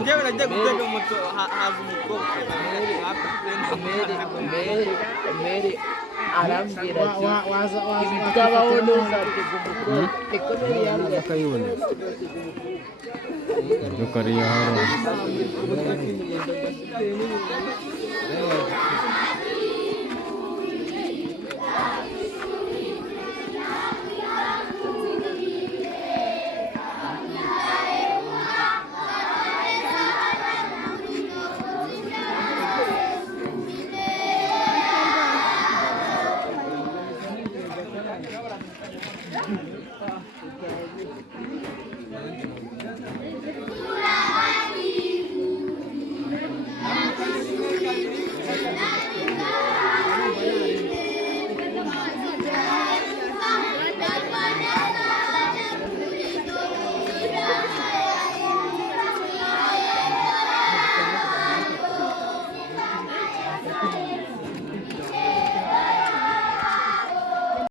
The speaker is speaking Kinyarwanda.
njyewe najya gutega moto haza umukobwa Mary arambwira ati ibitabaho ntuzatega umukobwa niko Mary yambwira akayibona dukariye haro